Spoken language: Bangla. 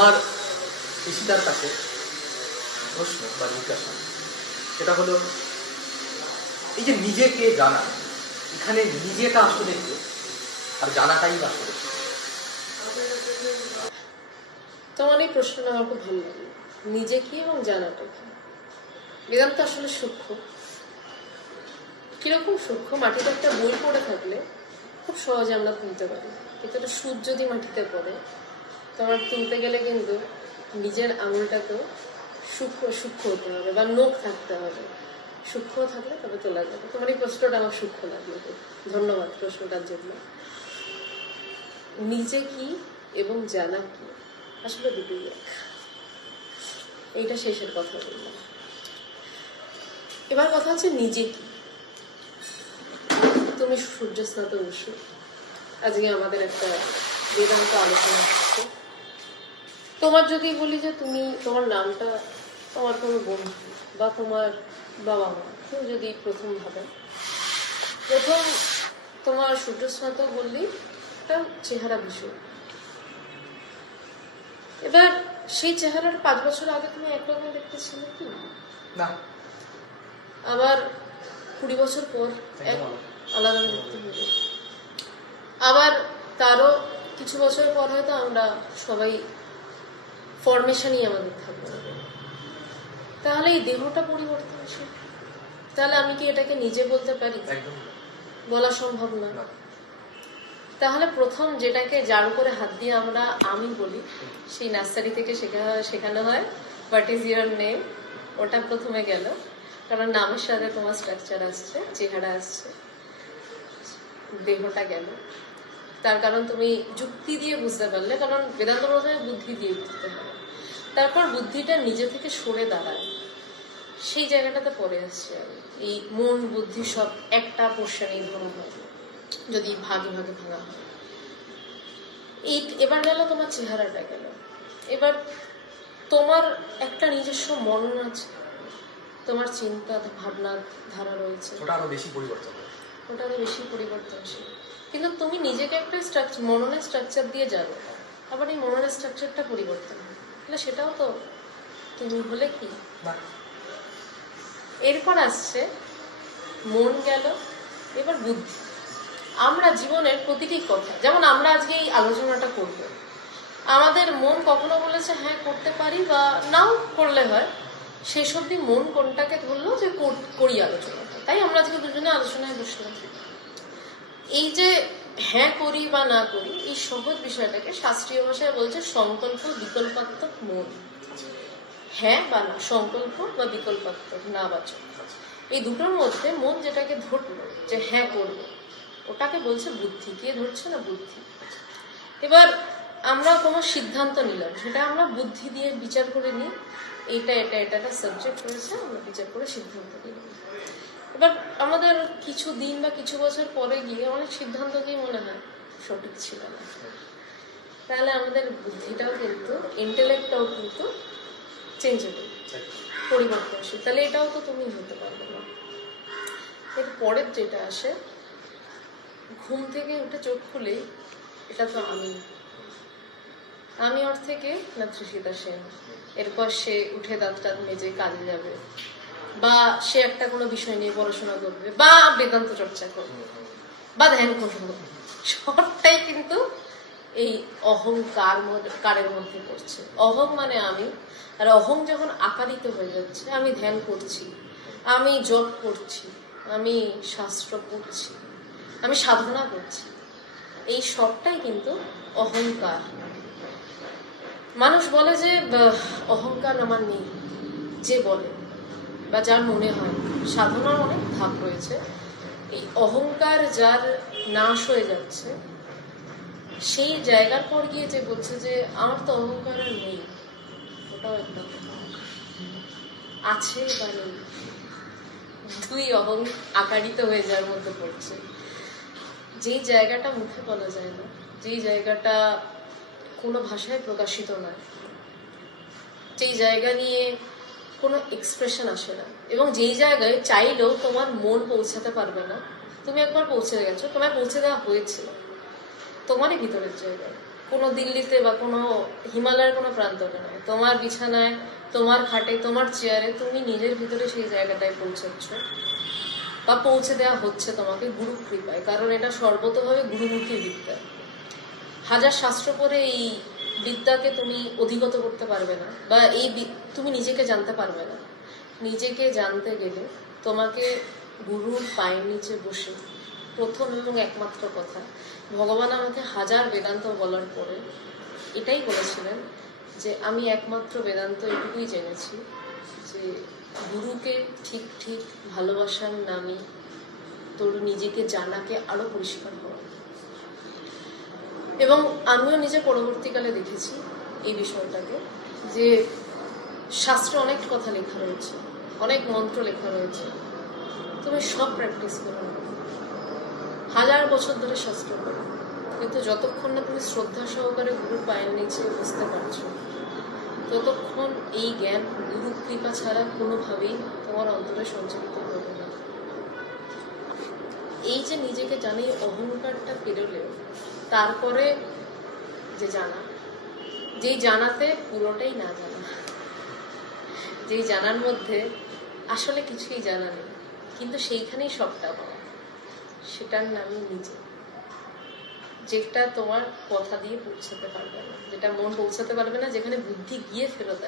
আমার ঋষিতার কাছে প্রশ্ন বা জিজ্ঞাসা। সেটা হলো, এই যে নিজেকে জানা? এখানে নিজেটা আসলে আর জানাটাই আসলে? তোমার এই প্রশ্নটা আমার খুব ভালো লাগল নিজে কি এবং জানাটা কি? বেদান্ত আসলে সূক্ষ্ম। কীরকম সূক্ষ্ম? মাটিতে একটা বই পড়ে থাকলে খুব সহজে আমরা তুলতে পারি। কিন্তু একটা সুদ যদি মাটিতে পড়ে তোমার তুলতে গেলে কিন্তু নিজের আঙুলটাকেও সূক্ষ্ম সূক্ষ্ম হতে হবে বা নোখ থাকতে হবে। সূক্ষ্ম থাকলে তবে তোলা যাবে। তোমার এই প্রশ্নটা আমার সূক্ষ্ম লাগল ধন্যবাদ প্রশ্নটার জন্য। নিজে কি এবং জানা কি? আসলে দুটোই এক। এইটা শেষের কথা বললাম। এবার কথা হচ্ছে নিজে কি? তুমি সূর্যস্নাত বসু আজকে আমাদের একটা বেদান্ত আলোচনা তোমার যদি বলি যে তুমি তোমার নামটা তোমার কোনো বন্ধু বা তোমার বাবা মা কেউ যদি প্রথম ভাবে। প্রথম তোমার সূর্যস্নাত বললি তার চেহারা ভীষণ। এবার সেই চেহারার পাঁচ বছর আগে তুমি একরকম দেখতে ছিলে কি? না। আবার কুড়ি বছর পর এক আলাদা দেখতে হবে। আবার তারও কিছু বছর পর হয়তো আমরা সবাই ফরমেশনই আমাদের থাকবে। তাহলে এই দেহটা পরিবর্তনশীল। তাহলে আমি কি এটাকে নিজে বলতে পারি? বলা সম্ভব না। না। তাহলে প্রথম যেটাকে যার উপরে হাত দিয়ে আমরা আমি বলি সেই নার্সারি থেকে শেখা শেখানো হয়। হোয়াট ইজ ইয়ার নেম ওটা প্রথমে গেল। কারণ নামের সাথে তোমার স্ট্রাকচার আসছে চেহারা আসছে। দেহটা গেল। তার কারণ তুমি যুক্তি দিয়ে বুঝতে পারলে কারণ বেদান্ত প্রথমে বুদ্ধি দিয়ে বুঝতে হবে। তারপর বুদ্ধিটা নিজে থেকে সরে দাঁড়ায়। সেই জায়গাটাতে পরে আসছে আমি। এই মন বুদ্ধি সব একটা পোর্শনেই ধরা হয় যদি ভাগে ভাগে ভাঙা হয়। এই এবার গেল তোমার চেহারাটা গেল। এবার তোমার একটা নিজস্ব মনন আছে। তোমার চিন্তা ভাবনা ধারা রয়েছে। ওটা আরও বেশি পরিবর্তন ওটা আরও বেশি পরিবর্তনশীল। কিন্তু তুমি নিজেকে একটা স্ট্রাকচার মননের স্ট্রাকচার দিয়ে যাবে। আবার এই মননের স্ট্রাকচারটা পরিবর্তন তাহলে সেটাও তো তুমি বলে কি? এরপর আসছে মন গেল এবার বুদ্ধি। আমরা জীবনের প্রতিটি কথা যেমন আমরা আজকে এই আলোচনাটা করব। আমাদের মন কখনো বলেছে হ্যাঁ করতে পারি বা নাও করলে হয়। শেষ অব্দি মন কোনটাকে ধরলো যে কর- করি আলোচনাটা। তাই আমরা আজকে দুজনে আলোচনায় বসলাম। এই যে হ্যাঁ করি বা না করি, এই সহজ বিষয়টাকে শাস্ত্রীয় ভাষায় বলছে সংকল্প বিকল্পাত্মক মন হ্যাঁ বা না, সংকল্প বা বিকল্পাত্মক, না বাচক এই দুটোর মধ্যে মন যেটাকে ধরলো, যে হ্যাঁ করব, ওটাকে বলছে বুদ্ধি। কে ধরছে না বুদ্ধি? এবার আমরা কোনো সিদ্ধান্ত নিলাম, সেটা আমরা বুদ্ধি দিয়ে বিচার করে নিই। এটা এটা এটা একটা সাবজেক্ট রয়েছে, আমরা বিচার করে সিদ্ধান্ত নিলাম। এবার আমাদের কিছু দিন বা কিছু বছর পরে গিয়ে অনেক সিদ্ধান্ত দিয়ে মনে হয় সঠিক ছিল না। তাহলে আমাদের বুদ্ধিটাও কিন্তু ইন্টেলেক্টটাও কিন্তু চেঞ্জেবল পরিবর্তনশীল। তাহলে এটাও তো তুমি হতে পারবে না। এর পরের যেটা আসে, ঘুম থেকে উঠে চোখ খুলেই, এটা তো আমি। আমি ওর থেকে না তৃষিতা সেন। এরপর সে উঠে দাঁত টাত মেজে কাজে যাবে। বা সে একটা কোনো বিষয় নিয়ে পড়াশোনা করবে, বা বেদান্ত চর্চা করবে, বা ধ্যান করবে। সবটাই কিন্তু এই অহংকার কারের মধ্যে পড়ছে। অহং মানে আমি, আর অহং যখন আকারিত হয়ে যাচ্ছে, আমি ধ্যান করছি, আমি জপ করছি, আমি শাস্ত্র পড়ছি, আমি সাধনা করছি, এই সবটাই কিন্তু অহংকার। মানুষ বলে যে অহংকার আমার নেই। যে বলে। বা যার মনে হয়, সাধনার অনেক ধাপ রয়েছে, এই অহংকার যার নাশ হয়ে যাচ্ছে, সেই জায়গার পর গিয়ে যে বলছে যে আমার তো অহংকার আর নেই। ওটাও একটা আছে বা নেই? দুই অহং আকারিত হয়ে যাওয়ার মধ্যে পড়ছে। যেই জায়গাটা মুখে বলা যায় না, যেই জায়গাটা কোনো ভাষায় প্রকাশিত নয়, যেই জায়গা নিয়ে কোনো এক্সপ্রেশন আসে না। এবং যেই জায়গায় চাইলেও তোমার মন পৌঁছাতে পারবে না, তুমি একবার পৌঁছে গেছো, তোমায় পৌঁছে দেওয়া হয়েছিল। তোমারই ভিতরের জায়গায়। কোনো দিল্লিতে বা কোনো হিমালয়ের কোনো প্রান্তরে নয়। তোমার বিছানায়, তোমার খাটে, তোমার চেয়ারে তুমি নিজের ভিতরে সেই জায়গাটায় পৌঁছাচ্ছ। বা পৌঁছে দেওয়া হচ্ছে তোমাকে গুরু কৃপায়, কারণ এটা সর্বতভাবে গুরুমুখী বিদ্যা। হাজার শাস্ত্র পড়ে এই বিদ্যাকে তুমি অধিগত করতে পারবে না, বা এই তুমি নিজেকে জানতে পারবে না। নিজেকে জানতে গেলে তোমাকে গুরুর পায়ের নিচে বসে প্রথম এবং একমাত্র কথা, ভগবান আমাকে হাজার বেদান্ত বলার পরে এটাই বলেছিলেন যে, আমি একমাত্র বেদান্ত এটুকুই জেনেছি যে, গুরুকে ঠিক ঠিক ভালোবাসার নামে তোর নিজেকে জানাকে আরও পরিষ্কার করা। এবং আমিও নিজে পরবর্তীকালে দেখেছি এই বিষয়টাকে যে শাস্ত্রে অনেক কথা লেখা রয়েছে, অনেক মন্ত্র লেখা রয়েছে। তুমি সব প্র্যাকটিস করো। হাজার বছর ধরে শাস্ত্র করো কিন্তু যতক্ষণ না তুমি শ্রদ্ধা সহকারে গুরু পায়ের নিচে বুঝতে পারছ, ততক্ষণ এই জ্ঞান, গুরু কৃপা ছাড়া কোনোভাবেই তোমার অন্তরে সঞ্চালিত হবে না। এই যে নিজেকে জানি অহংকারটা পেরোলেও, তারপরে যে জানা, যেই জানাতে পুরোটাই না জানা। যেই জানার মধ্যে আসলে কিছুই জানা নেই, কিন্তু সেইখানেই সবটা পাওয়া সেটার নামই নিজে। যেটা তোমার কথা দিয়ে পৌঁছাতে পারবে না, যেটা মন পৌঁছাতে পারবে না, যেখানে বুদ্ধি গিয়ে ফেরত